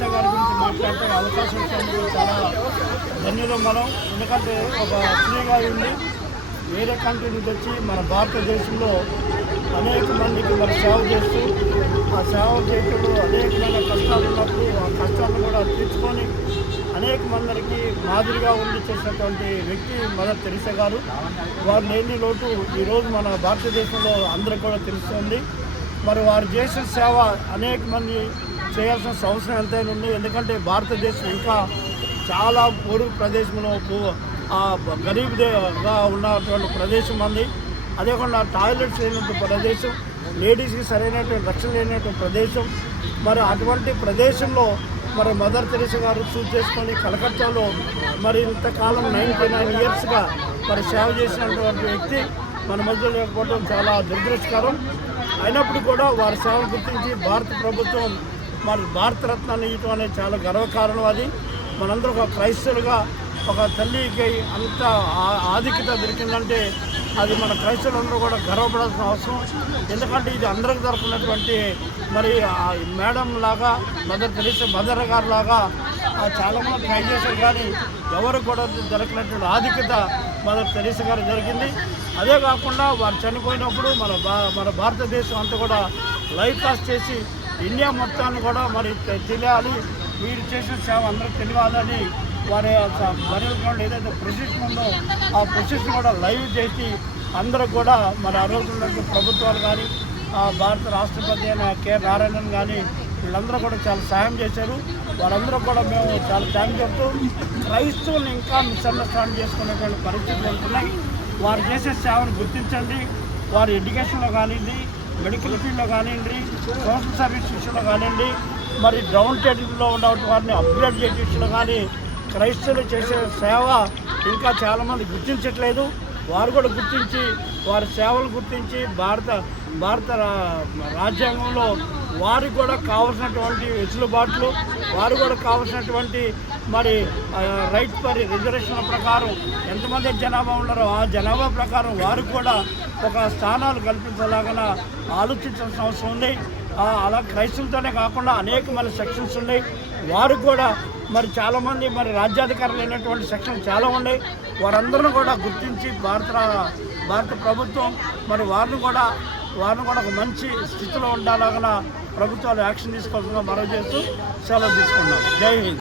Teresa గారి గురించి మాట్లాడితే అవకాశం ఇచ్చినందుకు చాలా ధన్యవాదం మనం. ఎందుకంటే ఒక స్త్రీగా ఉండి వేరే కంట్రీ నుంచి వచ్చి మన భారతదేశంలో అనేక మందికి మరి సేవ చేస్తూ ఆ సేవ చేయడంలో అనేకమైన కష్టాలు ఉన్నప్పుడు ఆ కష్టాలను కూడా తీర్చుకొని అనేక మందికి మాదిరిగా ఉండి చేసినటువంటి వ్యక్తి మదర్ తెరీసా గారు. వారు లేని లోటు ఈరోజు మన భారతదేశంలో అందరికీ కూడా తెలుస్తుంది. మరి వారు చేసిన సేవ అనేక మంది చేయాల్సిన అవసరం ఎంతైనా ఉంది. ఎందుకంటే భారతదేశం ఇంకా చాలా పొరుగు ప్రదేశంలో గరీబ్గా ఉన్నటువంటి ప్రదేశం ఉంది. అదే కాకుండా టాయిలెట్స్ లేనటువంటి ప్రదేశం, లేడీస్కి సరైనటువంటి రక్షణ లేనటువంటి ప్రదేశం. మరి అటువంటి ప్రదేశంలో మరి మదర్ తెరీసా గారు చూస్ చేసుకొని కలకత్తాలో మరి ఇంతకాలం 99 ఇయర్స్గా మరి సేవ చేసినటువంటి వ్యక్తి మన మధ్యలో లేకపోవడం చాలా దురదృష్టకరం. అయినప్పుడు కూడా వారి సేవను గుర్తించి భారత ప్రభుత్వం మరి భారతరత్నాన్ని ఇవ్వటం అనేది చాలా గర్వకారణం. అది మనందరూ ఒక క్రైస్తవులుగా ఒక తల్లికి అంత ఆధిక్యత దొరికిందంటే అది మన క్రైస్తవులందరూ కూడా గర్వపడాల్సిన అవసరం. ఎందుకంటే ఇది అందరికి దొరకనటువంటి మరి మేడం లాగా మదర్ తెరీసా మదర్ గారు లాగా చాలామంది ట్రై చేశారు, కానీ ఎవరు కూడా దొరకినటువంటి ఆధిక్యత మదర్ తెరీసా గారు జరిగింది. అదే కాకుండా వారు చనిపోయినప్పుడు మన భారతదేశం అంతా కూడా లైవ్ కాస్ట్ చేసి ఇండియా మొత్తాన్ని కూడా మరి తెలియాలి, వీరు చేసిన సేవ అందరూ తెలియాలని వారి బరియల్ ఏదైతే ప్రొసెషన్ ఉందో ఆ ప్రొసెషన్ కూడా లైవ్ చేసి అందరూ కూడా మరి ఆ రోజు ఉన్నటువంటి ప్రభుత్వాలు కానీ భారత రాష్ట్రపతి అయిన కె నారాయణన్ కానీ వీళ్ళందరూ కూడా చాలా సాయం చేశారు. వారందరూ కూడా మేము చాలా థ్యాంక్ చెప్తూ క్రైస్తవులను ఇంకా మిస్అండర్స్టాండ్ చేసుకునేటువంటి పరిస్థితులు ఉంటున్నాయి. వారు చేసే సేవను గుర్తించండి. వారి ఎడ్యుకేషన్లో కానివ్వండి, మెడికల్ ఫీల్డ్లో కానివ్వండి, సోషల్ సర్వీస్ విషయంలో కానివ్వండి, మరి డౌన్ టెరిటరీలో ఉన్న వారిని అప్గ్రేడ్ చేసే విషయంలో కానీ క్రైస్తవులు చేసే సేవ ఇంకా చాలామంది గుర్తించట్లేదు. వారు కూడా గుర్తించి వారి సేవలు గుర్తించి భారత రాజ్యాంగంలో వారికి కూడా కావాల్సినటువంటి వెసులుబాట్లు, వారు కూడా కావాల్సినటువంటి మరి రైట్ ఫర్ రిజర్వేషన్ల ప్రకారం ఎంతమంది జనాభా ఉన్నారో ఆ జనాభా ప్రకారం వారికి కూడా ఒక స్థానాలు కల్పించలాగా ఆలోచించాల్సిన అవసరం ఉంది. అలా క్రైస్తవులతోనే కాకుండా అనేక మరి సెక్షన్స్ ఉన్నాయి. వారు కూడా మరి చాలామంది మరి రాజ్యాధికారులు అయినటువంటి సెక్షన్లు చాలా ఉన్నాయి. వారందరూ కూడా గుర్తించి భారత ప్రభుత్వం మరి వారిని కూడా ఒక మంచి స్థితిలో ఉండాలగా ప్రభుత్వాలు యాక్షన్ తీసుకోవాల్సిందిగా మనవి చేస్తూ సెలవు తీసుకున్నాం. జై హింద్.